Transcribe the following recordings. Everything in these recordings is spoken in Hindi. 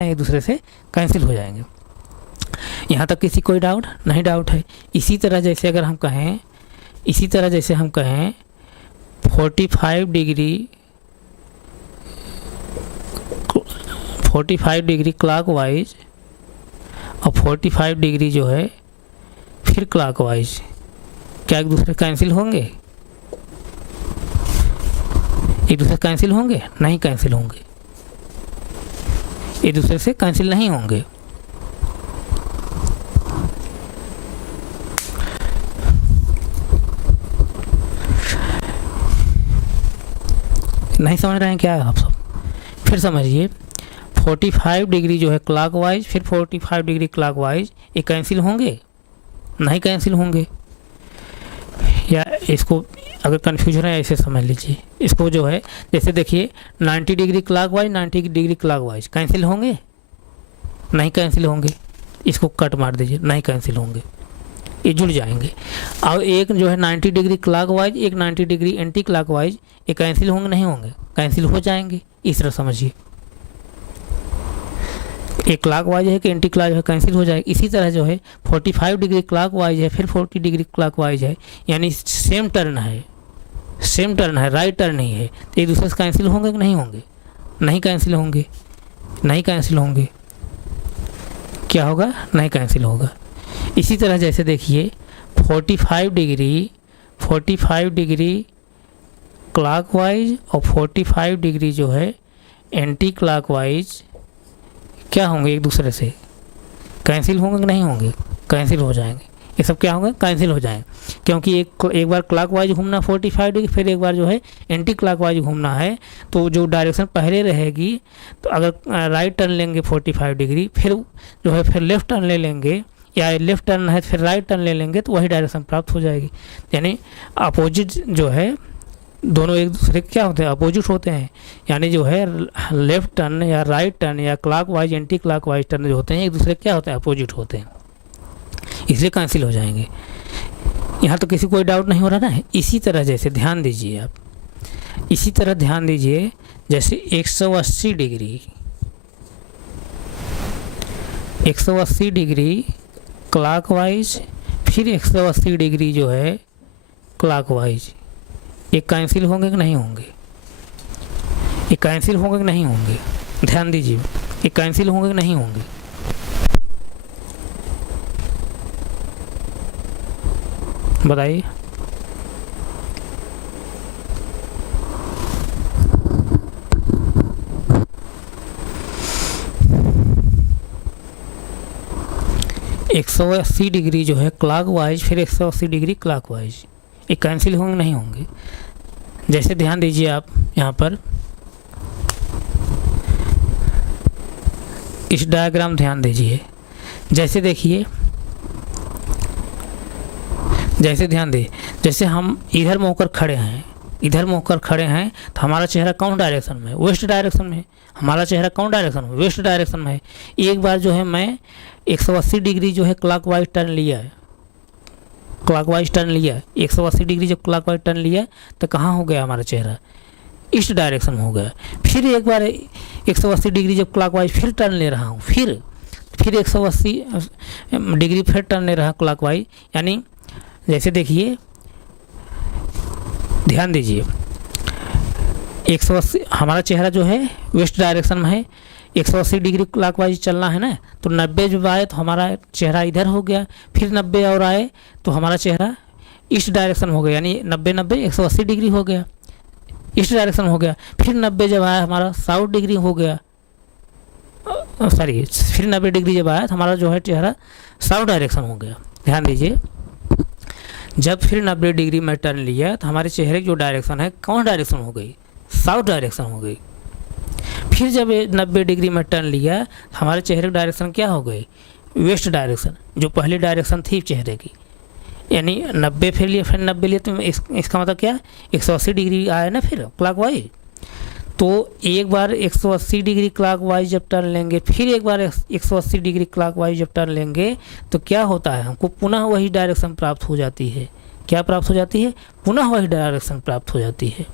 एक दूसरे से कैंसिल हो जाएंगे। यहाँ तक किसी कोई डाउट नहीं? डाउट है। इसी तरह जैसे अगर हम कहें 45 डिग्री क्लॉकवाइज और 45 डिग्री जो है फिर क्लॉकवाइज, क्या एक दूसरे कैंसिल होंगे? एक दूसरे कैंसिल होंगे? नहीं कैंसिल होंगे, एक दूसरे से कैंसिल नहीं होंगे। नहीं समझ रहे हैं क्या आप सब? फिर समझिए, 45 डिग्री जो है क्लॉकवाइज फिर 45 डिग्री क्लॉकवाइज, ये कैंसिल होंगे? नहीं कैंसिल होंगे। या इसको अगर कन्फ्यूजन है ऐसे समझ लीजिए, इसको जो है जैसे देखिए 90 degree clockwise 90 degree clockwise cancel होंगे? नहीं कैंसिल होंगे। इसको कट मार दीजिए, नहीं कैंसिल होंगे, ये जुड़ जाएंगे। और एक जो है 90 डिग्री क्लॉकवाइज, एक 90 डिग्री एंटी क्लॉकवाइज, ये कैंसिल होंगे? नहीं होंगे, कैंसिल हो जाएंगे। इस तरह समझिए, एक क्लॉकवाइज है कि एंटी क्लॉकवाइज है, कैंसिल हो जाएगा। इसी तरह जो है 45 डिग्री क्लॉकवाइज है फिर 40 डिग्री क्लॉकवाइज है, यानी सेम टर्न है, राइट टर्न ही है, तो एक दूसरे से कैंसिल होंगे कि नहीं होंगे? नहीं कैंसिल होंगे, नहीं कैंसिल होंगे। क्या होगा? नहीं कैंसिल होगा। इसी तरह जैसे देखिए 45 डिग्री क्लॉकवाइज और 45 डिग्री जो है एंटी क्लॉकवाइज, क्या होंगे? एक दूसरे से कैंसिल होंगे कि नहीं होंगे? कैंसिल हो जाएंगे। ये सब क्या होंगे? कैंसिल हो जाएंगे, क्योंकि एक बार क्लॉकवाइज घूमना 45 डिग्री, फिर एक बार जो है एंटी क्लॉकवाइज घूमना है, तो जो डायरेक्शन पहले रहेगी, तो अगर राइट टर्न लेंगे 45 डिग्री, फिर जो है फिर लेफ़्ट टर्न ले लेंगे, या लेफ़्ट टर्न है फिर राइट टर्न ले लेंगे, तो वही डायरेक्शन प्राप्त हो जाएगी। यानी अपोजिट जो है दोनों एक दूसरे के क्या होते हैं? अपोजिट होते हैं। यानी जो है लेफ़्ट टर्न या राइट टर्न या क्लॉकवाइज एंटी क्लॉकवाइज टर्न जो होते हैं एक दूसरे के क्या होते हैं? अपोजिट होते हैं, इसलिए कैंसिल हो जाएंगे। यहाँ तो किसी कोई डाउट नहीं हो रहा ना? इसी तरह जैसे ध्यान दीजिए आप, इसी तरह ध्यान दीजिए जैसे 180 डिग्री क्लॉकवाइज फिर 180 डिग्री जो है क्लॉकवाइज, ये कैंसिल होंगे कि नहीं होंगे? ये कैंसिल होंगे कि नहीं होंगे? ध्यान दीजिए, ये कैंसिल होंगे कि नहीं होंगे? बताइए। एक 180 डिग्री जो है क्लॉकवाइज फिर 180 डिग्री क्लॉकवाइज, ये कैंसिल होंगे नहीं होंगे? जैसे ध्यान दीजिए आप यहाँ पर इस डायग्राम ध्यान दीजिए, जैसे देखिए, जैसे ध्यान दे, जैसे हम इधर मुँह होकर खड़े हैं, तो हमारा चेहरा कौन डायरेक्शन में है? वेस्ट डायरेक्शन में। हमारा चेहरा कौन डायरेक्शन में? वेस्ट डायरेक्शन में है। एक बार जो है मैं 180 डिग्री जो है क्लॉकवाइज टर्न लिया है, 180 डिग्री जब क्लॉकवाइज टर्न लिया तो कहाँ हो गया हमारा चेहरा? ईस्ट डायरेक्शन में हो गया। फिर एक बार 180 डिग्री जब क्लॉकवाइज फिर टर्न ले रहा हूँ, फिर 180 डिग्री फिर टर्न ले रहा क्लॉकवाइज, यानी जैसे देखिए ध्यान दीजिए 180 हमारा चेहरा जो है वेस्ट डायरेक्शन में है, 180 डिग्री क्लॉकवाइज चलना है ना, तो 90 जब आए तो हमारा चेहरा इधर हो गया, फिर 90 और आए तो हमारा चेहरा ईस्ट डायरेक्शन हो गया, यानी 90 180 डिग्री हो गया, ईस्ट डायरेक्शन हो गया। फिर 90 जब आया हमारा साउथ डिग्री हो गया, फिर 90 डिग्री जब आया तो हमारा जो है चेहरा साउथ डायरेक्शन हो गया। ध्यान दीजिए, जब फिर 90 डिग्री में टर्न लिया तो हमारे चेहरे की जो डायरेक्शन है कौन डायरेक्शन हो गई? साउथ डायरेक्शन हो गई। फिर जब 90 डिग्री में टर्न लिया हमारे चेहरे की डायरेक्शन क्या हो गई? वेस्ट डायरेक्शन, जो पहली डायरेक्शन थी चेहरे की, यानी 90 फिर लिए फिर 90 लिए, तो इसका मतलब क्या? 180 डिग्री आया ना फिर क्लॉकवाइज। तो एक बार 180 डिग्री क्लॉकवाइज जब टर्न लेंगे, फिर एक बार 180 डिग्री क्लॉकवाइज जब टर्न लेंगे, तो क्या होता है? हमको पुनः वही डायरेक्शन प्राप्त हो जाती है। क्या प्राप्त हो जाती है? पुनः वही डायरेक्शन प्राप्त हो जाती है।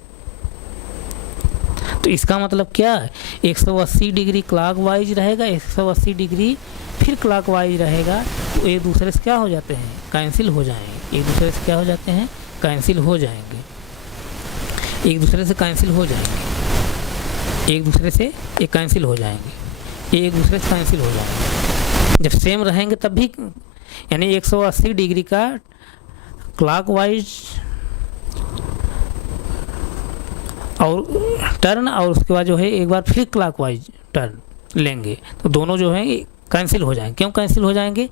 तो इसका मतलब क्या है, 180 डिग्री क्लॉकवाइज रहेगा, 180 डिग्री फिर क्लॉकवाइज रहेगा, तो एक दूसरे से क्या हो जाते हैं, कैंसिल हो जाएंगे। एक दूसरे से क्या हो जाते हैं, कैंसिल हो जाएंगे। एक दूसरे से कैंसिल हो जाएंगे। एक दूसरे से ये कैंसिल हो जाएंगे। ये एक दूसरे से कैंसिल हो जाएंगे जब सेम रहेंगे तब भी। यानी 180 डिग्री का क्लॉकवाइज और टर्न, और उसके बाद जो है एक बार फिर क्लॉकवाइज टर्न लेंगे, तो दोनों जो है कैंसिल हो जाएंगे। क्यों कैंसिल हो जाएंगे,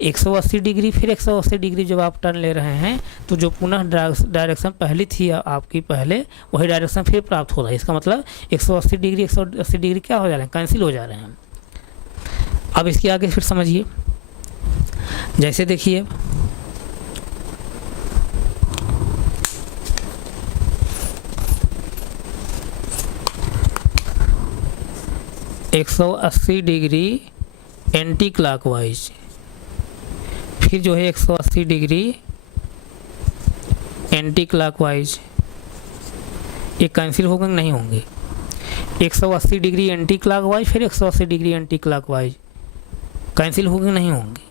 180 डिग्री फिर 180 डिग्री जब आप टर्न ले रहे हैं तो जो पुनः डायरेक्शन पहली थी आपकी पहले, वही डायरेक्शन फिर प्राप्त हो रहा है। इसका मतलब 180 डिग्री 180 डिग्री क्या हो जा रहे हैं, कैंसिल हो जा रहे हैं। अब इसके आगे फिर समझिए, जैसे देखिए 180 डिग्री एंटी क्लॉकवाइज, फिर जो है 180 डिग्री एंटी क्लॉकवाइज, ये कैंसिल होंगे नहीं होंगे। 180 डिग्री एंटी क्लॉकवाइज फिर 180 डिग्री एंटी क्लॉकवाइज, कैंसिल होंगे नहीं होंगे,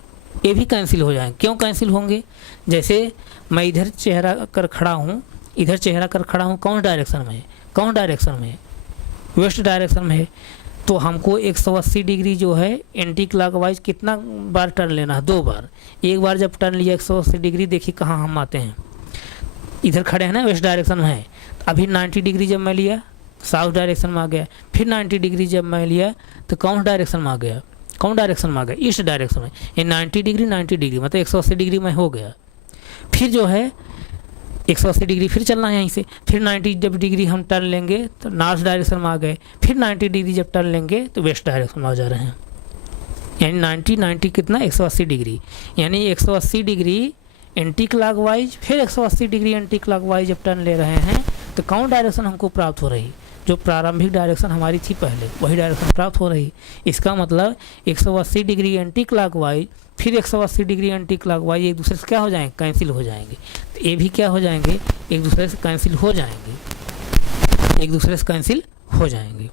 ये भी कैंसिल हो जाएंगे। क्यों कैंसिल होंगे, जैसे मैं इधर चेहरा कर खड़ा हूँ, इधर चेहरा कर खड़ा हूँ, कौन डायरेक्शन में है, कौन डायरेक्शन में है, वेस्ट डायरेक्शन में है, तो हमको 180 डिग्री जो है एंटी क्लॉकवाइज कितना बार टर्न लेना है, 2 बार। एक बार जब टर्न लिया 180 डिग्री, देखिए कहाँ हम आते हैं, इधर खड़े हैं ना, वेस्ट डायरेक्शन में है। अभी 90 डिग्री जब मैं लिया साउथ डायरेक्शन में आ गया, फिर 90 डिग्री जब मैं लिया तो कौन डायरेक्शन में आ गया, कौन डायरेक्शन में आ गया, ईस्ट डायरेक्शन में। ये 90 डिग्री मतलब 180 डिग्री में हो गया। फिर जो है 180 डिग्री फिर चलना है यहीं से, फिर 90 जब डिग्री हम टर्न लेंगे तो नॉर्थ डायरेक्शन में आ गए, फिर 90 डिग्री जब टर्न लेंगे तो वेस्ट डायरेक्शन में आ जा रहे हैं। यानी 90 कितना 180 डिग्री, यानी 180 डिग्री एंटी क्लॉकवाइज फिर 180 डिग्री एंटी क्लॉकवाइज जब टर्न ले रहे हैं तो कौन डायरेक्शन हमको प्राप्त हो रही, जो प्रारंभिक डायरेक्शन हमारी थी पहले, वही डायरेक्शन प्राप्त हो रही। इसका मतलब 180 डिग्री एंटी क्लॉकवाइज फिर 180 डिग्री एंटी क्लॉकवाइज एक दूसरे से क्या हो जाएंगे, कैंसिल हो जाएंगे। तो ये भी क्या हो जाएंगे, एक दूसरे से कैंसिल हो जाएंगे, एक दूसरे से कैंसिल हो जाएंगे।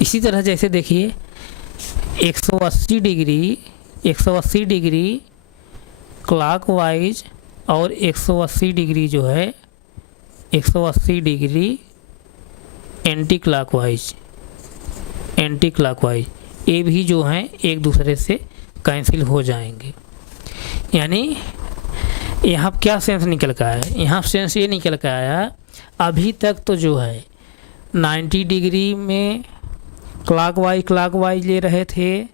इसी तरह जैसे देखिए 180 डिग्री क्लॉकवाइज और 180 डिग्री जो है 180 डिग्री एंटी क्लॉकवाइज, ये भी जो हैं एक दूसरे से कैंसिल हो जाएंगे। यानी यहाँ क्या सेंस निकल कर आया, यहाँ सेंस ये निकल कर आया, अभी तक तो जो है 90 डिग्री में क्लॉकवाइज ले रहे थे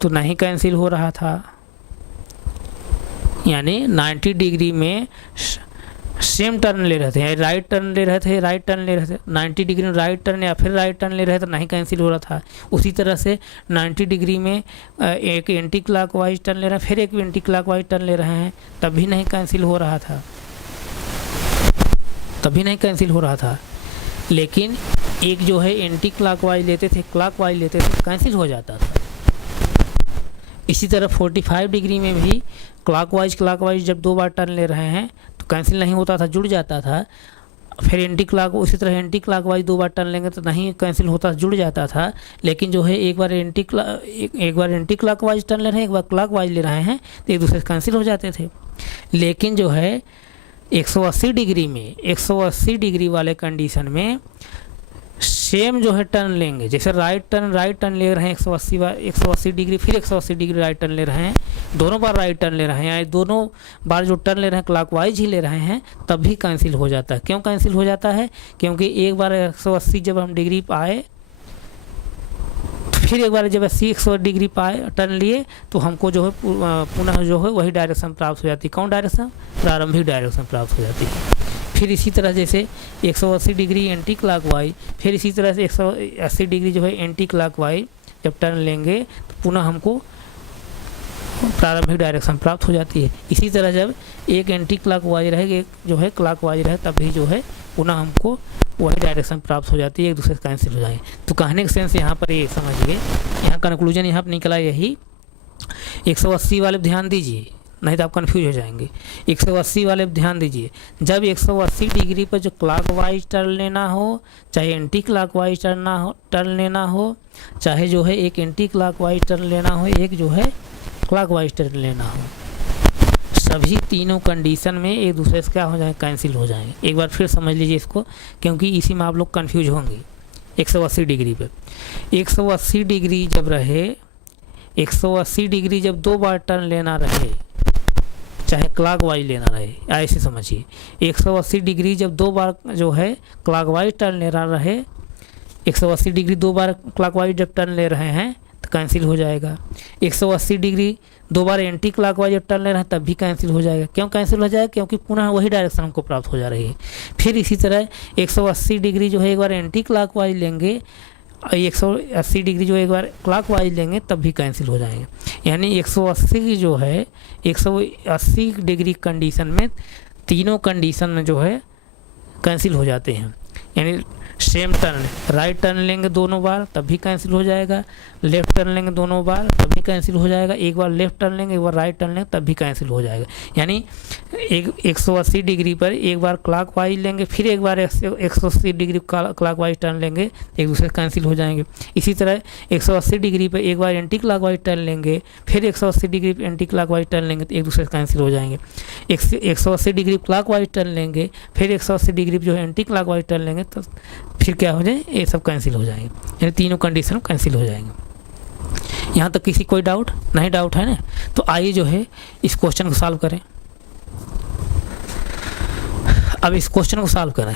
तो नहीं कैंसिल हो रहा था। यानी 90 डिग्री में सेम टर्न ले रहे थे, राइट टर्न ले रहे थे 90 डिग्री में राइट टर्न या फिर राइट टर्न ले रहे थे, नहीं कैंसिल हो रहा था। उसी तरह से 90 डिग्री में एक एंटी क्लॉकवाइज टर्न ले रहे हैं, फिर एक एंटी क्लॉकवाइज टर्न ले रहे हैं, तब भी नहीं कैंसिल हो रहा था, लेकिन एक जो है एंटी क्लॉकवाइज लेते थे, क्लॉकवाइज लेते थे, कैंसिल हो जाता था। इसी तरह 45 डिग्री में भी क्लॉकवाइज जब 2 बार टर्न ले रहे हैं तो कैंसिल नहीं होता था, जुड़ जाता था। फिर उसी तरह एंटी क्लॉकवाइज 2 बार टर्न लेंगे तो नहीं कैंसिल होता, जुड़ जाता था। लेकिन जो है एक बार एंटी क्लॉकवाइज टर्न ले रहे हैं, एक बार क्लॉकवाइज ले रहे हैं, तो एक दूसरे से कैंसिल हो जाते थे। लेकिन जो है 180 डिग्री वाले कंडीशन में सेम जो है टर्न लेंगे, जैसे राइट टर्न ले रहे हैं 180 डिग्री, फिर 180 डिग्री राइट टर्न ले रहे हैं, दोनों बार राइट टर्न ले रहे हैं, यानी दोनों बार जो टर्न ले रहे हैं क्लॉकवाइज ही ले रहे हैं, तब भी कैंसिल हो जाता है। क्यों कैंसिल हो जाता है, क्योंकि एक बार 180 जब हम डिग्री पाए, फिर एक बार जब 180 डिग्री पाए टर्न लिए, तो हमको जो है पुनः जो है वही डायरेक्शन प्राप्त हो जाती है। कौन डायरेक्शन, प्रारंभिक डायरेक्शन प्राप्त हो जाती है। फिर इसी तरह जैसे 180 डिग्री एंटी क्लॉकवाइज, फिर इसी तरह से 180 डिग्री जो है एंटी क्लॉकवाइज जब टर्न लेंगे तो पुनः हमको प्रारंभिक डायरेक्शन प्राप्त हो जाती है। इसी तरह जब एक एंटी क्लॉकवाइज रहे, एक जो है क्लॉकवाइज रहे, तब भी जो है पुनः हमको वही डायरेक्शन प्राप्त हो जाती है, एक दूसरे से कैंसिल हो जाए। तो कहने का सेंस यहाँ पर ये समझिए, यहाँ कंक्लूजन यहाँ पर निकला यही। 180 वाले ध्यान दीजिए, नहीं तो आप कंफ्यूज हो जाएंगे। 180 वाले ध्यान दीजिए, जब 180 डिग्री पर जो क्लॉकवाइज टर्न लेना हो, चाहे एंटी क्लॉकवाइज टर्न लेना हो, चाहे जो है एक एंटी क्लॉकवाइज टर्न लेना हो, एक जो है क्लॉकवाइज टर्न लेना हो, सभी तीनों कंडीशन में एक दूसरे से क्या हो जाए, कैंसिल हो जाए। एक बार फिर समझ लीजिए इसको, क्योंकि इसी में आप लोग कंफ्यूज होंगे। 180 डिग्री पे 180 डिग्री जब रहे, 180 डिग्री जब 2 बार टर्न लेना रहे, चाहे क्लॉकवाइज लेना रहे, ऐसे समझिए 180 डिग्री जब 2 बार जो है क्लॉकवाइज टर्न लेना रहे, 180 डिग्री 2 बार क्लॉकवाइज जब टर्न ले रहे हैं तो कैंसिल हो जाएगा। 180 डिग्री 2 बार एंटी क्लॉकवाइज जब टर्न ले रहे हैं तब भी कैंसिल हो जाएगा। क्यों कैंसिल हो जाएगा? क्योंकि पुनः वही डायरेक्शन हमको प्राप्त हो जा रही है। फिर इसी तरह 180 डिग्री जो है एक बार एंटी क्लॉकवाइज लेंगे, 180 डिग्री जो एक बार क्लॉकवाइज लेंगे तब भी कैंसिल हो जाएंगे। यानी 180 की जो है 180 डिग्री कंडीशन में तीनों कंडीशन में जो है कैंसिल हो जाते हैं। यानी सेम टर्न, राइट टर्न लेंगे दोनों बार तब भी कैंसिल हो जाएगा, लेफ़्ट टर्न लेंगे दोनों बार तब भी कैंसिल हो जाएगा, एक बार लेफ़्ट टर्न लेंगे एक बार राइट टर्न लेंगे तब भी कैंसिल हो जाएगा। यानी 180 डिग्री पर एक बार क्लॉकवाइज लेंगे, फिर एक बार 180 डिग्री क्लॉकवाइज टर्न लेंगे, एक दूसरे कैंसिल हो जाएंगे। इसी तरह 180 डिग्री पर एक बार एंटी क्लॉकवाइज टर्न लेंगे, फिर 180 डिग्री एंटी क्लॉकवाइज टर्न लेंगे तो एक दूसरे कैंसिल हो जाएंगे। 180 डिग्री क्लॉकवाइज टर्न लेंगे, फिर 180 डिग्री जो है एंटी क्लॉकवाइज टर्न लेंगे तो फिर क्या हो जाए, ये सब कैंसिल हो जाएंगे। यानी तीनों कंडीशन कैंसिल हो जाएंगे। यहाँ तक किसी कोई डाउट नहीं? डाउट है ना? तो आइए जो है इस क्वेश्चन को सॉल्व करें। अब इस क्वेश्चन को सॉल्व करें।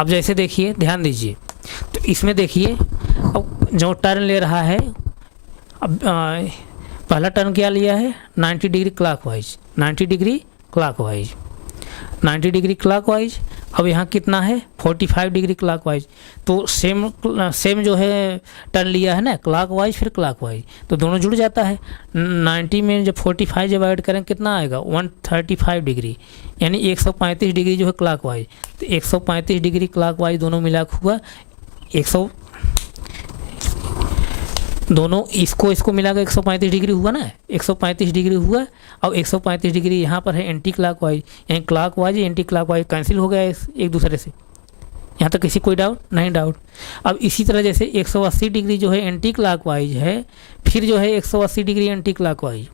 अब जैसे देखिए, ध्यान दीजिए, तो इसमें देखिए अब जो टर्न ले रहा है, अब पहला टर्न क्या लिया है, 90 degree clockwise, 90 degree clockwise, 90 degree clockwise. अब यहाँ कितना है, 45 डिग्री क्लॉकवाइज। तो सेम जो है टर्न लिया है ना, क्लॉकवाइज फिर क्लॉकवाइज, तो दोनों जुड़ जाता है। 90 में जब 45 जब ऐड करें कितना आएगा, 135 डिग्री, यानी 135 डिग्री जो है क्लॉकवाइज। तो 135 डिग्री क्लॉकवाइज दोनों मिला हुआ 100, दोनों इसको मिला कर 135 डिग्री हुआ ना, 135 डिग्री हुआ। और 135 डिग्री यहाँ पर है एंटी क्लॉकवाइज, यानी क्लॉकवाइज एंटी क्लॉकवाइज कैंसिल हो गया एक दूसरे से। यहाँ तक किसी कोई डाउट नहीं? डाउट। अब इसी तरह जैसे 180 डिग्री जो है एंटी क्लॉकवाइज है, फिर जो है 180 डिग्री एंटी क्लॉकवाइज।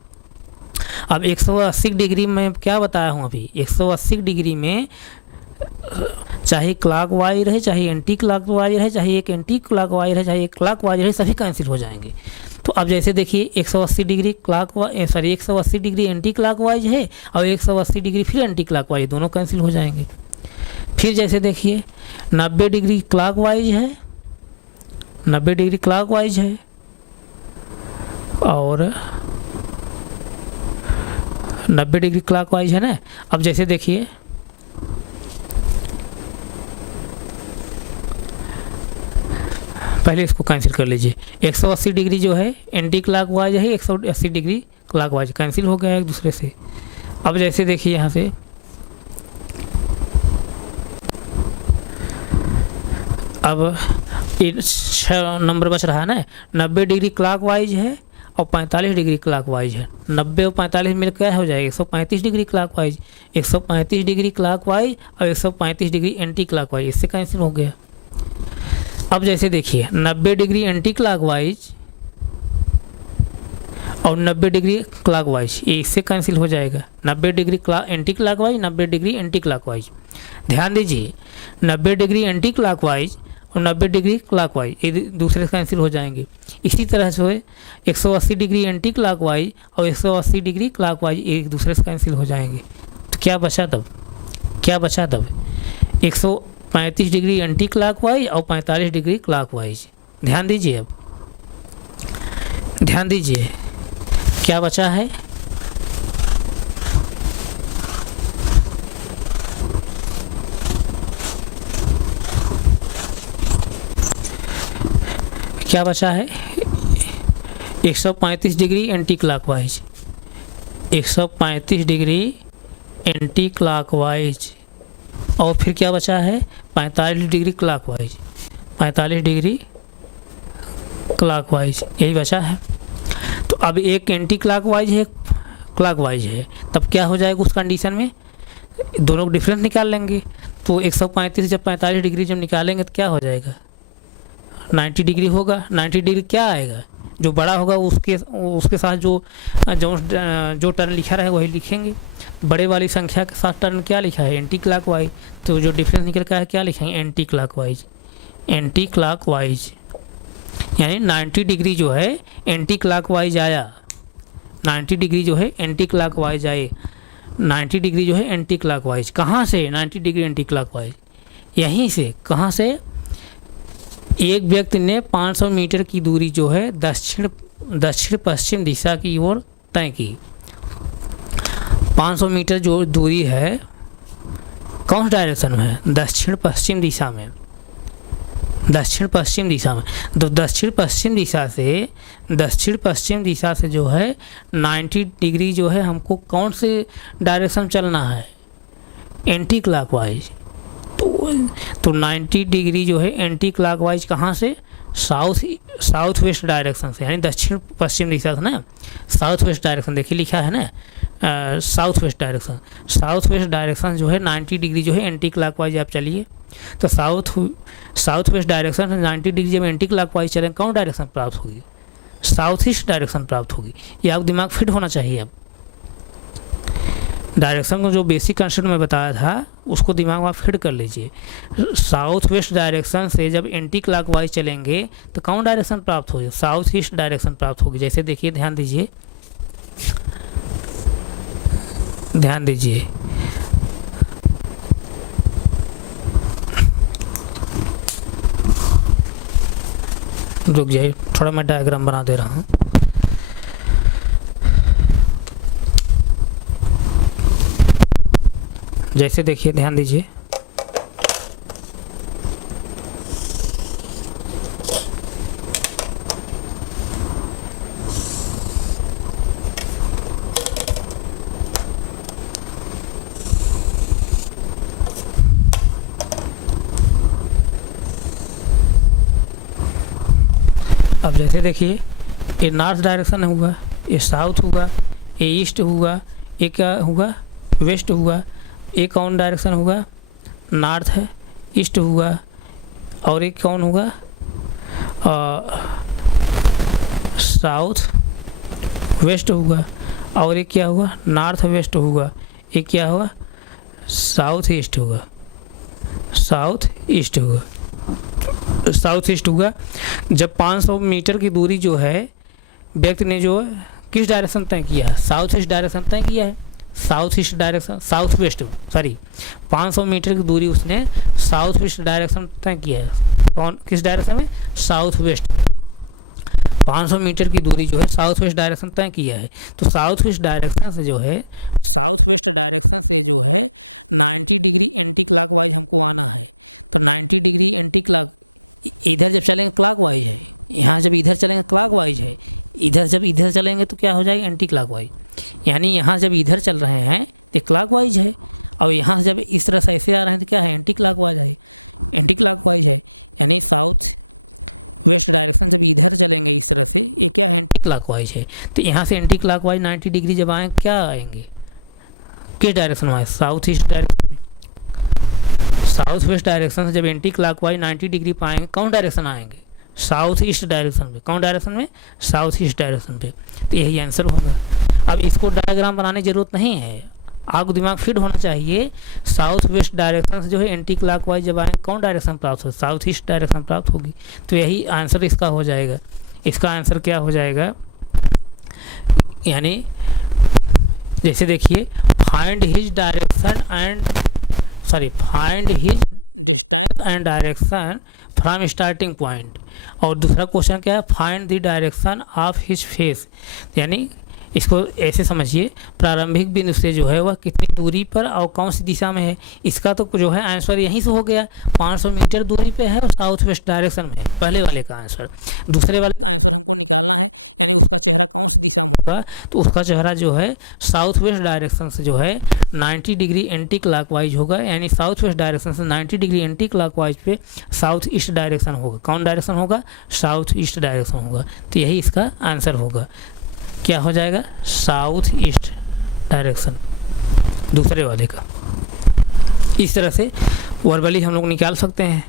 अब 180 डिग्री में क्या बताया हूँ अभी, 180 डिग्री में चाहे क्लॉकवाइज रहे, चाहे एंटी क्लॉकवाइज रहे, चाहे एक एंटी क्लॉकवाइज रहे, चाहे एक क्लॉकवाइज रहे, सभी कैंसिल हो जाएंगे। तो अब जैसे देखिए 180 डिग्री 180 डिग्री एंटी क्लॉकवाइज है और 180 डिग्री फिर एंटी क्लॉकवाइज, दोनों कैंसिल हो जाएंगे। फिर जैसे देखिए 90 डिग्री क्लॉकवाइज है, 90 डिग्री क्लॉकवाइज है और 90 डिग्री क्लॉकवाइज है ना। अब जैसे देखिए पहले इसको कैंसिल कर लीजिए। 180 डिग्री जो है एंटी क्लॉकवाइज है, 180 डिग्री क्लॉकवाइज कैंसिल हो गया एक दूसरे से। अब जैसे देखिए यहाँ से अब 6 नंबर बच रहा है ना, 90 डिग्री क्लॉकवाइज है और 45 डिग्री क्लॉकवाइज है। 90 और 45 मिलकर क्या हो जाएगा, 135 डिग्री क्लॉकवाइज, 135 डिग्री क्लॉकवाइज और 135 डिग्री एंटी क्लॉकवाइज, इससे कैंसिल हो गया। अब जैसे देखिए 90 डिग्री एंटी क्लॉकवाइज और 90 डिग्री क्लॉकवाइज, ये इससे कैंसिल हो जाएगा। 90 degree anti clockwise, 90 degree anti clockwise. ध्यान दीजिए 90 डिग्री एंटी क्लॉकवाइज और 90 डिग्री क्लॉकवाइज, ये दूसरे से कैंसिल हो जाएंगे। इसी तरह से 180 डिग्री एंटी क्लॉकवाइज और 180 डिग्री क्लॉकवाइज एक दूसरे से कैंसिल हो जाएंगे। तो क्या बचा तब, 135 डिग्री एंटी क्लॉकवाइज और 45 डिग्री क्लॉकवाइज। ध्यान दीजिए, अब ध्यान दीजिए क्या बचा है, क्या बचा है, 135 degree anti clockwise, 135 degree anti clockwise और फिर क्या बचा है 45 डिग्री क्लॉकवाइज, 45 डिग्री क्लॉकवाइज, यही बचा है। तो अब एक एंटी क्लॉकवाइज है, क्लॉकवाइज है, तब क्या हो जाएगा उस कंडीशन में, दोनों डिफरेंस निकाल लेंगे। तो 135 जब 45 डिग्री जब निकालेंगे तो क्या हो जाएगा, 90 डिग्री होगा। 90 डिग्री क्या आएगा, जो बड़ा होगा उसके साथ जो टर्न लिखा रहे वही लिखेंगे। बड़े वाली संख्या के साथ टर्न क्या लिखा है, एंटी क्लॉकवाइज, तो जो डिफरेंस निकल का है क्या लिखेंगे, एंटी क्लॉकवाइज। एंटी क्लॉकवाइज यानी 90 डिग्री जो है एंटी क्लॉकवाइज आया, 90 डिग्री जो है एंटी क्लॉकवाइज आए, 90 डिग्री जो है एंटी क्लॉकवाइज। कहाँ से 90 डिग्री एंटी क्लॉकवाइज, यहीं से। कहाँ से, एक व्यक्ति ने 500 मीटर की दूरी जो है दक्षिण पश्चिम दिशा की ओर तय की। 500 मीटर जो दूरी है कौन सा डायरेक्शन में है, दक्षिण पश्चिम दिशा में, दक्षिण पश्चिम दिशा में। तो दक्षिण पश्चिम दिशा से जो है 90 डिग्री जो है हमको कौन से डायरेक्शन चलना है, एंटी क्लॉकवाइज। तो 90 डिग्री जो है एंटी क्लॉकवाइज कहाँ से, साउथ वेस्ट डायरेक्शन से, यानी दक्षिण पश्चिम दिशा से ना, साउथ वेस्ट डायरेक्शन देखिए लिखा है ना, साउथ वेस्ट डायरेक्शन जो है 90 डिग्री जो है एंटी क्लॉकवाइज आप चलिए। तो साउथ वेस्ट डायरेक्शन से 90 डिग्री जब एंटी क्लॉकवाइज चलें कौन डायरेक्शन प्राप्त होगी, साउथ ईस्ट डायरेक्शन प्राप्त होगी। ये आप दिमाग फिट होना चाहिए। अब डायरेक्शन को जो बेसिक कंसेप्ट में बताया था उसको दिमाग में आप फिट कर लीजिए। साउथ वेस्ट डायरेक्शन से जब एंटी क्लॉकवाइज चलेंगे तो कौन डायरेक्शन प्राप्त होगी, साउथ ईस्ट डायरेक्शन प्राप्त होगी। जैसे देखिए, ध्यान दीजिए, रुक जाइए, थोड़ा मैं डायग्राम बना दे रहा हूँ। जैसे देखिए, ध्यान दीजिए, अब जैसे देखिए, ये नॉर्थ डायरेक्शन होगा, ये साउथ होगा, ये ईस्ट होगा, ये क्या होगा, वेस्ट होगा। एक कौन डायरेक्शन होगा, नॉर्थ है, ईस्ट होगा, और एक कौन होगा, साउथ वेस्ट होगा, और एक क्या होगा, नॉर्थ वेस्ट होगा, एक क्या होगा, साउथ ईस्ट होगा, साउथ ईस्ट होगा। जब 500 मीटर की दूरी जो है व्यक्ति ने जो किस डायरेक्शन तय किया है, साउथ ईस्ट डायरेक्शन तय किया है, साउथ वेस्ट 500 मीटर की दूरी उसने साउथ वेस्ट डायरेक्शन तय किया है। कौन, किस डायरेक्शन में, साउथ वेस्ट में। 500 मीटर की दूरी जो है साउथ वेस्ट डायरेक्शन तय किया है। तो साउथ वेस्ट डायरेक्शन से जो है 90 एंटी एंटी क्लॉकवाइज हमको आना है। तो 90 डिग्री एंटी क्लॉक, इधर जब चलेंगे क्लॉकवाइज है, यहाँ जब इधर चलेंगे क्लॉकवाइज है, जब इधर चलेंगे तो क्या हो जाएगा, एंटी क्लॉकवाइज। यानी यहाँ जब इधर चल रहे हैं तो क्लॉकवाइज है, और यहाँ जब इस तरह से ऐसे आ रहे हैं तो क्या है, एंटी क्लॉकवाइज है। यानी साउथ वेस्ट डायरेक्शन जब इधर चलेंगे इस तरह से, ये क्या है, एंटी क्लॉकवाइज है। तो यहाँ से एंटी क्लॉकवाइज 90 डिग्री जब आए क्या आएंगे, किस डायरेक्शन में आए, साउथ ईस्ट डायरेक्शन में। साउथ वेस्ट डायरेक्शन से जब एंटी क्लॉकवाइज 90 डिग्री पाएंगे कौन डायरेक्शन आएंगे, साउथ ईस्ट डायरेक्शन पे। कौन डायरेक्शन में, साउथ ईस्ट डायरेक्शन पे। तो यही आंसर होगा। अब इसको डायग्राम बनाने की जरूरत नहीं है, आपको दिमाग फिट होना चाहिए। साउथ वेस्ट डायरेक्शन से जो है एंटी क्लॉकवाइज जब आएंगे कौन डायरेक्शन प्राप्त होगी, साउथ ईस्ट डायरेक्शन प्राप्त होगी। तो यही आंसर इसका हो जाएगा। इसका आंसर क्या हो जाएगा, यानी जैसे देखिए, find his distance and direction from starting point. और दूसरा क्वेश्चन क्या है, find the direction of his face. यानी इसको ऐसे समझिए, प्रारंभिक बिंदु से जो है वह कितनी दूरी पर और कौन सी दिशा में है। इसका तो जो है आंसर यहीं से हो गया, 500 मीटर दूरी पे है और साउथ वेस्ट डायरेक्शन में है, पहले वाले का आंसर। दूसरे वाले का आंसर हमको निकालना है, यानी उसका चेहरा कौन सी दिशा में होगा, तो उसका चेहरा जो है साउथ वेस्ट डायरेक्शन से जो है 90 डिग्री एंटी क्लॉकवाइज होगा। यानी साउथ वेस्ट डायरेक्शन से 90 डिग्री एंटी क्लॉकवाइज पे साउथ ईस्ट डायरेक्शन होगा। कौन डायरेक्शन होगा, साउथ ईस्ट डायरेक्शन होगा। तो यही इसका आंसर होगा, क्या हो जाएगा, साउथ ईस्ट डायरेक्शन दूसरे वाले का। इस तरह से वर्बली हम लोग निकाल सकते हैं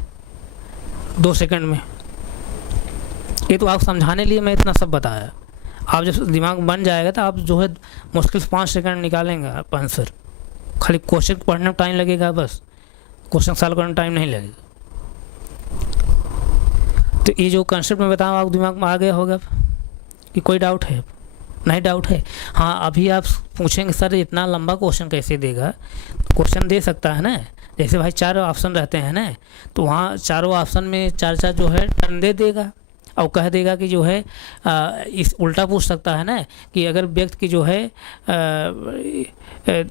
2 सेकंड में। ये तो आप समझाने लिए मैं इतना सब बताया। आप जब दिमाग बन जाएगा तो आप जो है मुश्किल से 5 सेकंड निकालेंगे आप आंसर। खाली क्वेश्चन पढ़ने में टाइम लगेगा, बस क्वेश्चन सॉल्व करने में टाइम नहीं लगेगा। तो ये जो कंसेप्ट मैं बताऊँ आप दिमाग में आ गया होगा कि कोई डाउट है? नहीं डाउट है? हाँ, अभी आप पूछेंगे सर इतना लंबा क्वेश्चन कैसे देगा? क्वेश्चन दे सकता है ना, जैसे भाई 4 ऑप्शन रहते हैं ना, तो वहाँ चारों ऑप्शन में 4 जो है टर्न दे देगा और कह देगा कि जो है इस उल्टा पूछ सकता है ना कि अगर व्यक्ति की जो है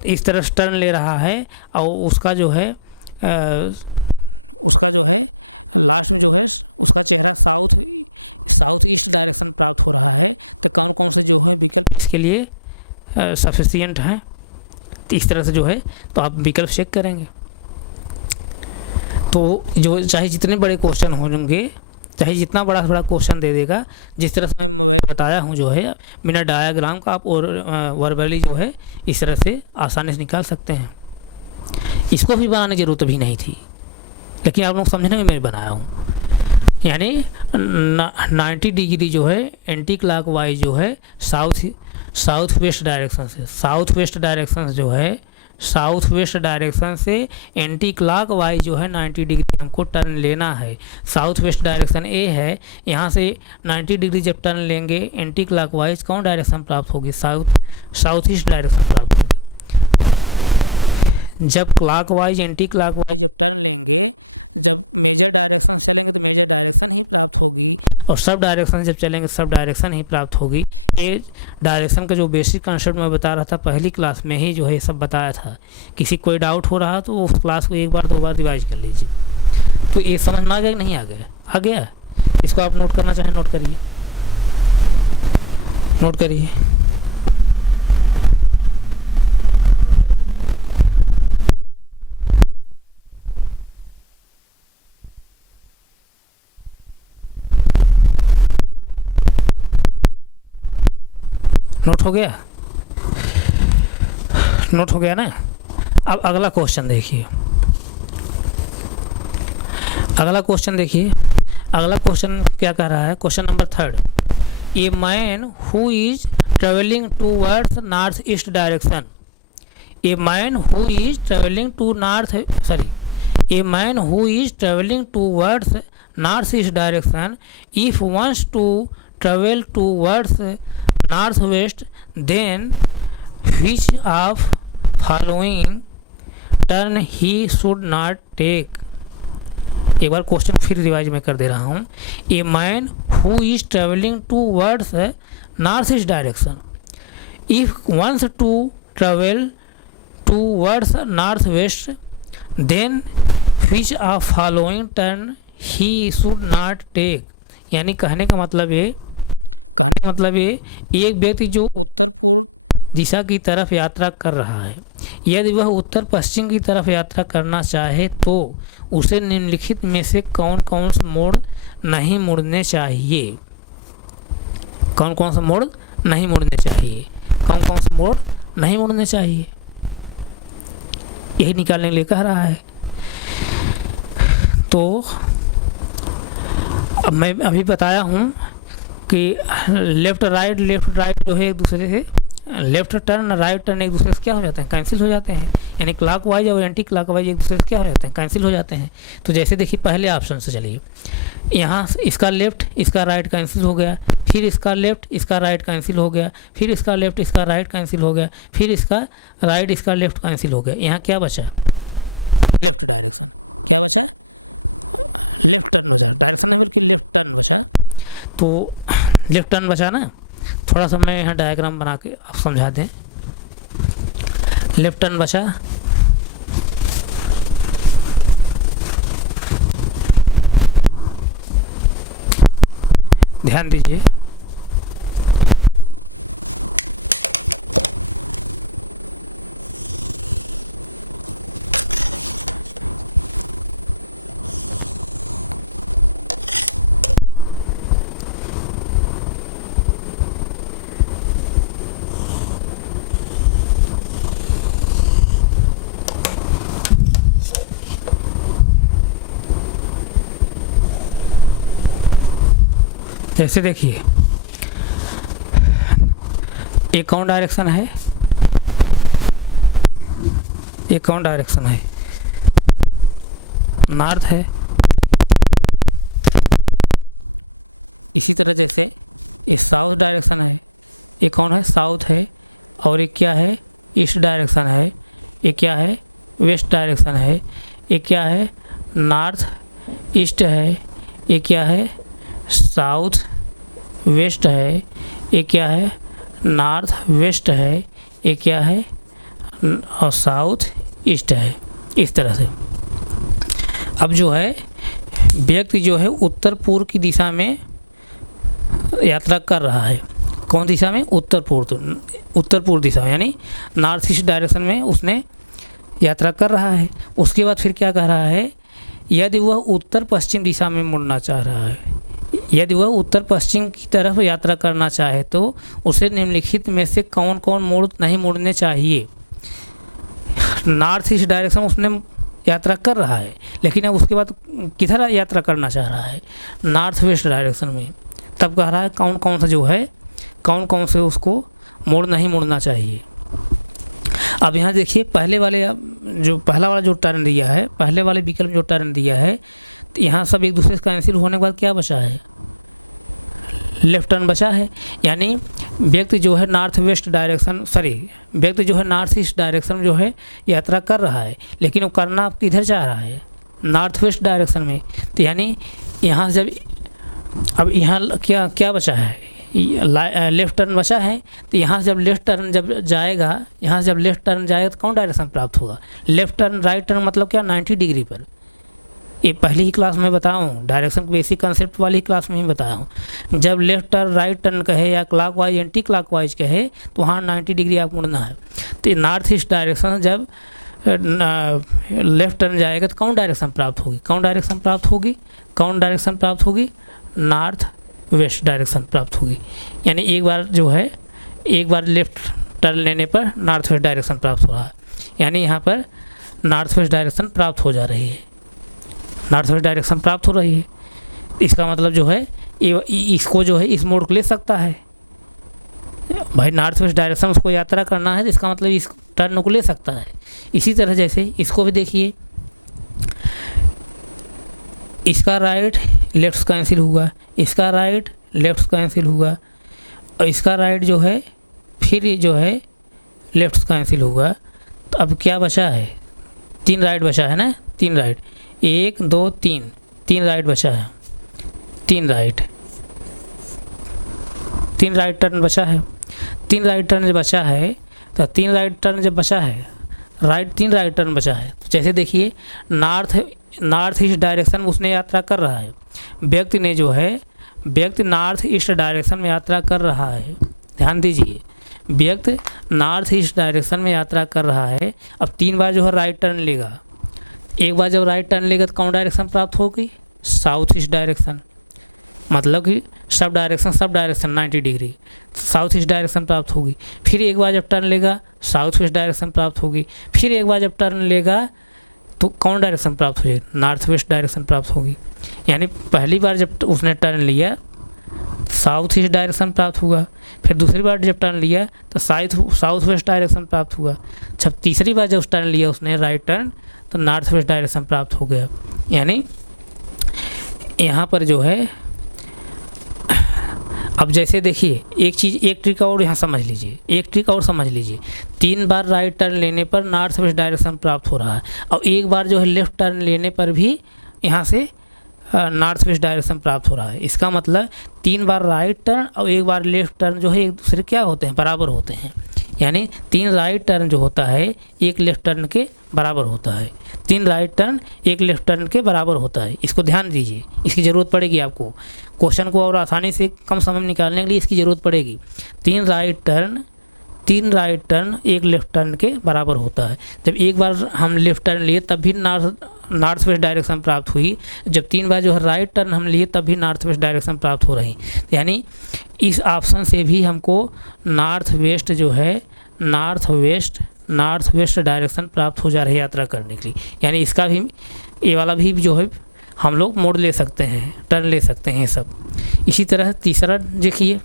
इस तरह टर्न ले रहा है और उसका जो है लास्ट में जो है उसका चेहरा साउथ ईस्ट डायरेक्शन प्राप्त हो रहा है, तो कौन कौन से जो है विकल्प इसके लिए सफिशिएंट हैं। तो इस तरह से जो है तो आप विकल्प चेक करेंगे। तो जो चाहे जितने बड़े क्वेश्चन होंगे, चाहे जितना बड़ा क्वेश्चन दे देगा, जिस तरह से मैं बताया हूँ जो है बिना डायग्राम का आप और वर्बली जो है इस तरह से आसानी से निकाल सकते हैं। इसको भी बनाने की ज़रूरत भी नहीं थी, लेकिन आप लोग समझने में मैं बनाया हूँ। यानी 90 डिग्री जो है एंटी क्लॉकवाइज जो है साउथ वेस्ट डायरेक्शन से, साउथ वेस्ट डायरेक्शन से एंटी क्लॉकवाइज जो है 90 डिग्री हमको टर्न लेना है। साउथ वेस्ट डायरेक्शन ए है, यहाँ से 90 डिग्री जब टर्न लेंगे एंटी क्लॉकवाइज कौन डायरेक्शन प्राप्त होगी? साउथ ईस्ट डायरेक्शन प्राप्त होगी। जब क्लॉकवाइज एंटी क्लॉकवाइज जब टर्न लेंगे, जब मेजर डायरेक्शन चलेंगे तो मेजर डायरेक्शन ही प्राप्त होगी, और सब डायरेक्शन जब चलेंगे सब डायरेक्शन ही प्राप्त होगी। ये डायरेक्शन का जो बेसिक कंसेप्ट मैं बता रहा था पहली क्लास में ही जो है सब बताया था। किसी कोई डाउट हो रहा तो उस क्लास को 1 बार 2 बार रिवाइज कर लीजिए। तो ये समझ में आ गया कि नहीं आ गया? आ गया। इसको आप नोट करना चाहें नोट करिए, नोट करिए। नोट हो गया? नोट हो गया ना? अब अगला क्वेश्चन देखिए, अगला क्वेश्चन क्या कह रहा है? Question number 3, a man who is travelling towards north east direction, a man who is travelling towards north east direction if wants to travel towards north west, then which of following turn he should not take? एक बार क्वेश्चन फिर रिवाइज में कर दे रहा हूँ। A man who is travelling towards north east direction if wants to travel towards north west, then which of following turn he should not take? यानी कहने का मतलब ये एक व्यक्ति जो उत्तर पूर्व दिशा की तरफ यात्रा कर रहा है, यदि वह उत्तर पश्चिम की तरफ यात्रा करना चाहे तो उसे निम्नलिखित में से कौन कौन से मोड़ नहीं मुड़ने चाहिए? कौन कौन से मोड़ नहीं मुड़ने चाहिए? कौन कौन से मोड़ नहीं मुड़ने चाहिए? यही निकालने के लिए कह रहा है। तो अब मैं अभी बताया हूँ कि लेफ़्ट राइट जो है एक दूसरे से, लेफ़्ट टर्न राइट टर्न एक दूसरे से क्या हो जाते हैं? कैंसिल हो जाते हैं। यानी क्लॉकवाइज और एंटी क्लॉकवाइज एक दूसरे से क्या हो जाते हैं? कैंसिल हो जाते हैं। तो जैसे देखिए पहले ऑप्शन से चलिए, यहाँ इसका लेफ़्ट इसका राइट कैंसिल हो गया, फिर इसका लेफ़्ट इसका राइट कैंसिल हो गया, फिर इसका लेफ़्ट इसका राइट कैंसिल हो गया, फिर इसका राइट इसका लेफ़्ट कैंसिल हो गया। यहाँ क्या बचा? Left direction. क्या बचा? लेफ़्ट टर्न बचा। डायरेक्शन नहीं बल्कि लेफ़्ट टर्न बचा। तो लेफ़्ट टर्न बचा ना, थोड़ा सा मैं यहाँ डायग्राम बना के आप समझा दें। लेफ़्ट टर्न बचा, ध्यान दीजिए। जैसे देखिए एक कौन डायरेक्शन है, एक कौन डायरेक्शन है, नॉर्थ है। इसी तरह जैसे ये साउथ डायरेक्शन है, ये कौन है, साउथ है। और ये क्या है, ईस्ट डायरेक्शन है। ये क्या है, वेस्ट डायरेक्शन है। ये क्या है, नॉर्थ ईस्ट है। ये क्या है, साउथ वेस्ट है। ये क्या है, नॉर्थ वेस्ट है। ये क्या है, और साउथ ईस्ट है। इस तरह से अब जो है व्यक्ति जो है उत्तर पूर्व की दिशा में यात्रा कर रहा है। कौन दिशा में, उत्तर पूर्व दिशा, यानी नॉर्थ ईस्ट डायरेक्शन में उसने यात्रा कर रहा है। उसके बाद फिर क्या कह रहा है, यदि वह उत्तर पश्चिम दिशा में मुड़ना चाह रहा है, यदि वह उत्तर पश्चिम की तरफ यात्रा करना चाहे तो उसे निम्नलिखित में से कौन कौन मोड़ नहीं मुड़ने चाहिए। नॉर्थ ईस्ट डायरेक्शन उसने यात्रा कर रहा है, लेकिन अब उसके बाद किधर यात्रा करना चाह रहा है, नॉर्थ वेस्ट डायरेक्शन में। तब कह रहा है कौन कौन सा जो है, कौन कौन से उसको मोड़ नहीं मुड़ना चाहिए। अब यहाँ देखिए पहले वाले जो पहला वाला जो टर्न दिया है, पहले वाले विकल्प जो टर्न दिया है, तो यहाँ सब एक दूसरे से कैंसिल होने के बाद क्या बचा है, लेफ्ट टर्न बचा है। यानी व्यक्ति जो है नॉर्थ वेस्ट डायरेक्शन, व्यक्ति जो है नॉर्थ ईस्ट डायरेक्शन जो है यात्रा कर रहा है, लेकिन वो करना आप किधर चाह रहा है, नॉर्थ वेस्ट डायरेक्शन में। तो यानी यहाँ से जब अब यहाँ क्या क्या बचा है, लेफ़्ट टर्न बचा है। तो यहाँ से जब लेफ़्ट टर्न जब जाएगा, यहाँ से जब लेफ़्ट टर्न जाएगा तो कौन डायरेक्शन प्राप्त होगा, लेफ़्ट टर्न। राइट टर्न मतलब क्या, 90 डिग्री पर। ये पहली ही क्लास में बताया हूँ, डायरेक्शन बेसिक कंसेप्ट वाली क्लास में ही बताया हूँ। जब लेफ़्ट टर्न राइट टर्न कहे या क्लॉकवाइज एंटी क्लॉकवाइज कहे तो वहाँ 90 डिग्री आप मुड़ना है। तो नॉर्थ ईस्ट डायरेक्शन जब लेफ़्ट टर्न जाएगा तो कौन डायरेक्शन प्राप्त होगी, कौन डायरेक्शन प्राप्त होगी, कौन डायरेक्शन प्राप्त होगी, नॉर्थ वेस्ट डायरेक्शन प्राप्त होगी। यानी एक बार जो है, एक बार लेफ़्ट टर्न लेने पर नॉर्थ वेस्ट डायरेक्शन प्राप्त हो रहा है। यानी यहाँ पर नॉर्थ वेस्ट डायरेक्शन प्राप्त हो जा रही है, नॉर्थ वेस्ट डायरेक्शन प्राप्त हो रही है। इसका मतलब जो है इसको जो है इस मोड़ को ले सकता है भाई, नॉर्थ वेस्ट डायरेक्शन उसको यात्रा करना है, तो इसका मतलब इस टर्न को ले सकता है। इसी तरह जैसे इसको भी देखिए, इसका राइट लेफ्ट कैंसिल हुआ, इसका राइट लेफ्ट कैंसिल हुआ, और इसका राइट जो है फिर ये जो है लेफ्ट कैंसिल हुआ। तो अब क्या बचा है, 3 राइट बचा है ना, 3 राइट, 1 2 3, 3 राइट बचा है, 3 राइट टर्न बचा है। 3 राइट टर्न जब बचा है तो 3 राइट टर्न जब बचा है, 3 राइट टर्न बचा है। तो जैसे देखिए नॉर्थ ईस्ट डायरेक्शन में उसने यात्रा कर रहा है, व्यक्ति ने जो है, व्यक्ति नॉर्थ ईस्ट डायरेक्शन में यात्रा कर रहा है। ध्यान दीजिए, व्यक्ति नॉर्थ ईस्ट डायरेक्शन में यात्रा कर रहा है। अब 3 बार जो है राइट टर्न लेगा, एक बार जब राइट टर्न लेगा तो कौन डायरेक्शन प्राप्त होगी, साउथ ईस्ट डायरेक्शन। मतलब कि sub direction 90 degree south east direction प्राप्त होगी। फिर एक बार जब टर्न लेगा साउथ वेस्ट डायरेक्शन प्राप्त होगी। फिर एक बार जब टर्न लेगा तो कौन डायरेक्शन प्राप्त होगी, नॉर्थ वेस्ट डायरेक्शन प्राप्त होगी। यानी पहली बार जब उसने टर्न लिया साउथ ईस्ट डायरेक्शन प्राप्त हुआ, फिर दूसरी बार जब टर्न लिया तो साउथ वेस्ट डायरेक्शन प्राप्त हुआ। जब तीसरी बार जब टर्न लिया उसने राइट टर्न तो नॉर्थ वेस्ट डायरेक्शन प्राप्त हो गया। यानी यहाँ पर जो है, अब जैसे देखिए एक ट्रिक और यहाँ समझ लीजिए, एक ट्रिक और समझ लीजिए। 3 बार राइट टर्न लेने पर नॉर्थ वेस्ट डायरेक्शन प्राप्त हो रहा है, और एक बार जो है लेफ़्ट टर्न लेने पर भी यहाँ से नॉर्थ वेस्ट डायरेक्शन प्राप्त हो रहा है। इसका मतलब 3 बार राइट टर्न और एक बार लेफ़्ट टर्न जो है एक दूसरे क्या होते हैं, बराबर होते हैं। यानी 3 राइट टर्न जो होता है एक लेफ़्ट टर्न के बराबर होता है, 3 राइट टर्न एक लेफ़्ट टर्न के बराबर होता है। इसको ध्यान दीजिए, इसकी ज़रूरत पड़ेगी आपको, क्वेश्चन को और आसानी से कम समय में निकालने के लिए इसकी ज़रूरत पड़ेगी। 3 राइट टर्न एक लेफ़्ट टर्न के बराबर होता है। जब एक बार हम लेफ़्ट टर्न लिए तब भी नॉर्थ वेस्ट डायरेक्शन प्राप्त हुई, जब 3 बार जो है राइट टर्न हम लिए तब भी नॉर्थ वेस्ट डायरेक्शन प्राप्त हो रही। यानी इस ऑप्शन से भी हमको नॉर्थ वेस्ट जो है नॉर्थ वेस्ट डायरेक्शन प्राप्त हो जा रही है यात्रा करने के लिए। यानी इसका भी, ये वाला भी जो है हम लोग मोड़ ले सकते हैं, टर्न ले सकते हैं ये सब। इसी तरह तीसरा देखिए,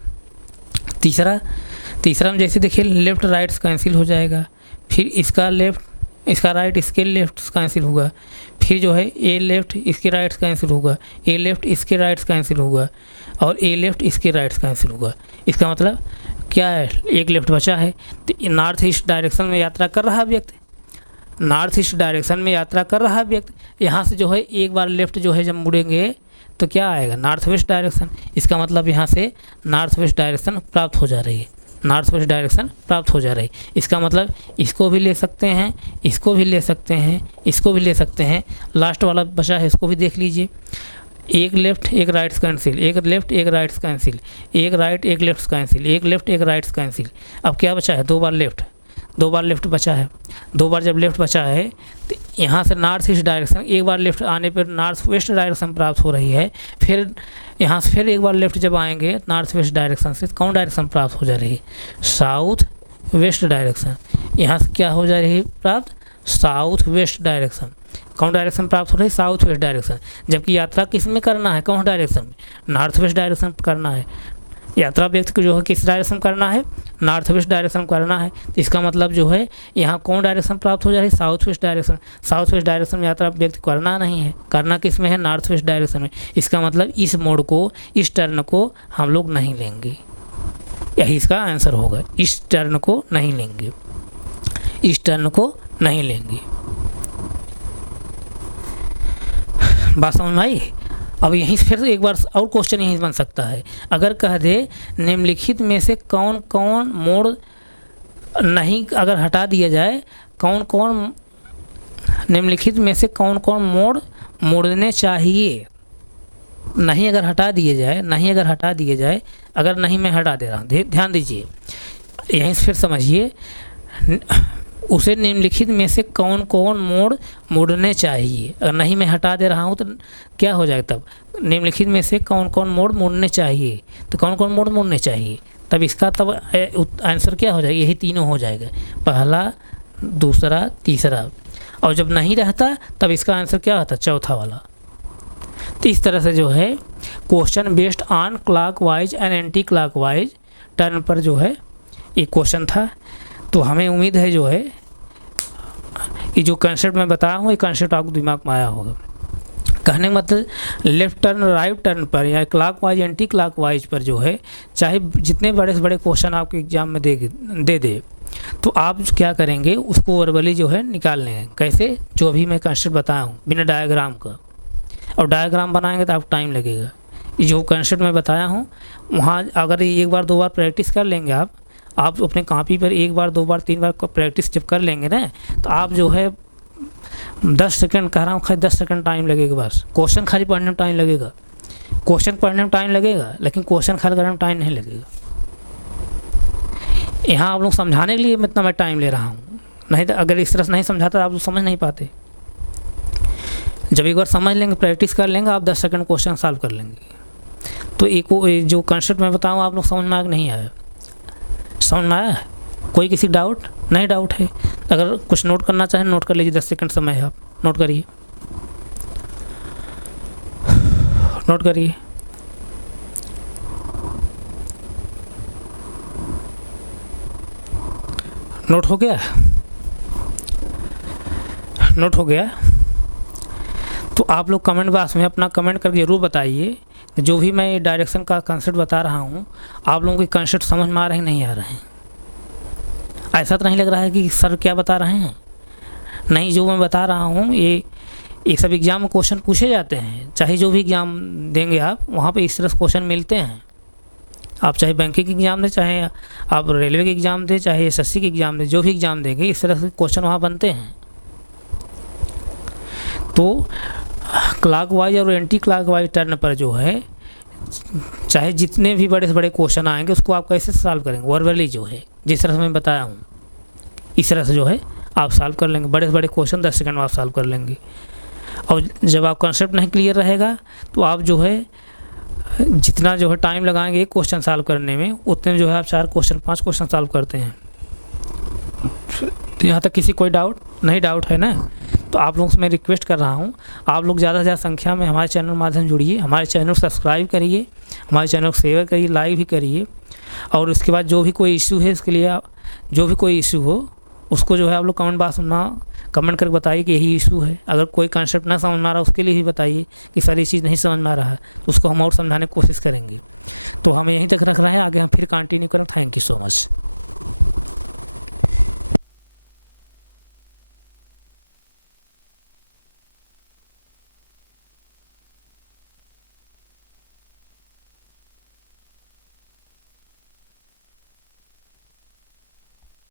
तीसरा में जैसे देखिए लेफ़्ट राइट कैंसिल हो जाएगा, फिर इसका लेफ़्ट इसका राइट इसके लेफ़्ट कैंसिल होगा, फिर जो है ए लेफ़्ट इसके राइट कैंसिल होगा, ए लेफ़्ट इसके राइट कैंसिल होगा, और ए लेफ़्ट इसके राइट कैंसिल होगा। इसका मतलब क्या है, एक लेफ़्ट बचा है। तो नॉर्थ ईस्ट डायरेक्शन में यात्रा कर रहा व्यक्ति, नॉर्थ ईस्ट डायरेक्शन में यात्रा कर रहा व्यक्ति, यहाँ से जो है एक बार लेफ़्ट जो है जब मुड़ेंगे तो क्या आएगा, नॉर्थ वेस्ट डायरेक्शन। इसका मतलब यहाँ से नॉर्थ वेस्ट डायरेक्शन प्राप्त हो जा रही है, नॉर्थ वेस्ट डायरेक्शन प्राप्त हो जा रही है। इसका मतलब इसको भी ले सकते हैं, इसको भी ले सकते हैं, इसको भी ले सकते हैं। लास्ट वाला बचा है, इसको भी देख लीजिए। एक लेफ़्ट एक राइट कैंसिल, एक लेफ़्ट एक राइट कैंसिल, एक राइट एक लेफ़्ट कैंसिल, एक लेफ़्ट एक राइट कैंसिल। अब क्या बचा है, दो बार लेफ़्ट बचा है। दो बार जब लेफ़्ट बचा है तो यहाँ से नॉर्थ ईस्ट डायरेक्शन, एक बार लेफ़्ट आने पर नॉर्थ वेस्ट डायरेक्शन प्राप्त हो रही है। फिर यहाँ से फिर एक बार लेफ़्ट जब आएंगे नॉर्थ वेस्ट डायरेक्शन से कौन डायरेक्शन प्राप्त हो जा रही है, साउथ वेस्ट डायरेक्शन। यहाँ से क्या हो जा रही है प्राप्त, साउथ वेस्ट डायरेक्शन। कौन डायरेक्शन प्राप्त हो रही है, साउथ वेस्ट डायरेक्शन। जबकि यात्रा किस में करना है, कौन डायरेक्शन में, नॉर्थ वेस्ट डायरेक्शन करना है। यात्रा व्यक्ति को जो है किस डायरेक्शन करना है, नॉर्थ वेस्ट डायरेक्शन करना है। तो इसका मतलब जो है यहाँ कौन डायरेक्शन प्राप्त हो जा रही है, south west direction. South west direction में यात्रा व्यक्ति करना नहीं है, करना किस में है, नॉर्थ वेस्ट डायरेक्शन में। इसका मतलब इस मोड़ को, इस टर्न को हम लोग नहीं लेंगे, यही इसका आंसर होगा। इस टर्न को नहीं लेंगे, इस टर्न को नहीं लेंगे। बात समझ में आई। अब यहीं से फिर एक बार और क्वेश्चन यहीं बन सकता है। अगर कह दे निम्नलिखित में से कौन कौन मोड़ नहीं, अगर हटा दिया जाए, कौन कौन निम्नलिखित में से कौन कौन मोड़ मोड़ने चाहिए। नहीं अगर हटा दिए जाए, नहीं अगर हटा दिए जाए, अगर नहीं मैं हटा दे रहा हूँ, ध्यान दीजिए, यहीं से फिर समझिए। उसे निम्नलिखित में से कौन कौन मोड़ मोड़ने चाहिए। अगर नहीं मैं हटा दे रहा हूँ तो क्या हो जाएगा, तब निम्नलिखित में से कौन कौन मोड़ मोड़ने चाहिए, तो कौन कौन मोड़ मोड़ने चाहिए, तब इसका तब आंसर क्या हो जाएगा, यही तीनों हो जाएगा, पहला दूसरा तीसरा। और जब नहीं रहता तब इसका आंसर क्या होता, चौथा वाला। तो इस तरह से जो है question based on clockwise and anti clockwise turn पर जो है एक क्वेश्चन था। तो हमें उम्मीद है जो है कि जो कंसेप्ट मैं बताया हूँ ये कंसेप्ट आपको दिमाग में आया होगा। कहने का मतलब लेफ़्ट टर्न राइट टर्न पर या क्लॉकवाइज एंटी क्लॉकवाइज पर जो है चाहे जितने बड़े से बड़े क्वेश्चन आपके एग्जाम में दे तो आप क्या करेंगे, उसको वर्बली जो है निकाल लेंगे। कैसे, जो अभी मैं कंसेप्ट बताया हूँ बिना डायग्राम का। और डायग्राम बनाएंगे तो आपको टाइम लगेगा। ये जो कंसेप्ट मैं बताया हूँ वहाँ अगर एक बार दो बार प्रैक्टिस कर लेंगे आप अपने कॉपी पर एक बार दो बार तीन बार प्रैक्टिस जब कर लेंगे ना, तो आप जो है 10 सेकंड कह रहा हूँ, खाली 10 सेकंड टाइम लगेगा बस। क्वेश्चन खाली पढ़ने में टाइम लगेगा, क्वेश्चन पढ़ने में टाइम लगेगा, लेकिन क्वेश्चन खाली करने में टाइम नहीं लगेगा। यहाँ आप लोग समझाने के लिए इतना मैं टाइम ले रहा हूँ, नहीं तो अगर इस तरह से नहीं समझाता तो आप लोग समझ नहीं पाते। जब एक बार समझ लेंगे, प्रैक्टिस कर लेंगे, आप 10 सेकंड क्वेश्चन सॉल्व कर लेंगे। तो एक जो कंसेप्ट मैं बताऊँ आप लोग समझ में आया नहीं आया, समझ में आया? कोई किसी डाउट नहीं, डाउट है अगर कुछ नोट करना चाहें नोट कर लीजिए, 10 सेकंड समय है, आप नोट करिए, नोट करिए। नोट हो गया, नोट हो गया। तो आप लोग कमेंट बॉक्स में अपना कमेंट करके ज़रूर बताइए जो भी मैं डायरेक्शन का कंसेप्ट बता रहा हूँ आप लोगों के कंसेप्ट समझ में आ रहे हैं नहीं आ रहे हैं। ऐसा तो नहीं लग रहा है कि सर क्या बता रहे हैं, नहीं, जो मैं बता रहा हूँ ये सब एग्ज़ाम में क्वेश्चन पूछे जाते हैं। चाहे जो भी एग्ज़ाम देंगे आप वहाँ पे इस तरह से क्वेश्चन मिलते हैं। आप चाहे बैंकिंग की एग्ज़ाम दें, चाहे आप रेलवे की एग्ज़ाम दें, चाहे SSC की एग्ज़ाम दें, जो भी एग्ज़ाम देंगे इस तरह से क्वेश्चन वहाँ बनते हैं। तो क्लॉकवाइज और एंटी क्लॉकवाइज टर्न पर जो है चाहे जितने भी बड़े से बड़े क्वेश्चन आएंगे उसको आप कैसे सॉल्व करेंगे, वर्बली जो है जिस तरह से मैं बताया हूँ इस तरह से जो है आप सॉल्व कर लेंगे। बड़े से बड़े क्वेश्चन 10 सेकंड में आप सॉल्व कर लेंगे। और जब आप कंसेप्ट नहीं क्लियर रहेगा तो आप जो है जितना जो है टाइम लगाएंगे एक क्वेश्चन सॉल्व करने में, उतने में जो है आप 4 क्वेश्चन 5 क्वेश्चन सॉल्व करते हैं। तो यहाँ तक किसी कोई डाउट नहीं, डाउट है ना? तो आप लोगों से मैं रिक्वेस्ट कर रहा हूँ, आप लोग ज़्यादा से ज़्यादा संख्या में हमारे चैनल माध्यम जुड़िए, हमारे चैनल को सब्सक्राइब करिए, हमारे चैनल को शेयर करिए, लाइक भी करिए। और उसके बाद जो भी कोई इशू है इसके लिए जो भी कोई इशू हो उसको जो है आप लोग कमेंट करके बताइए कि यही इशू है। अगर कोई कंसेप्ट ना समझ में आ रहा उसके लिए भी बताइए कि सर ये चीज़ नहीं समझ में आ रहा है, तो उसको हम और समझाने की कोशिश करेंगे। तो हम यहीं तक रख रहे हैं, आगे हम फिर कंटिन्यू करें। Thank you so much.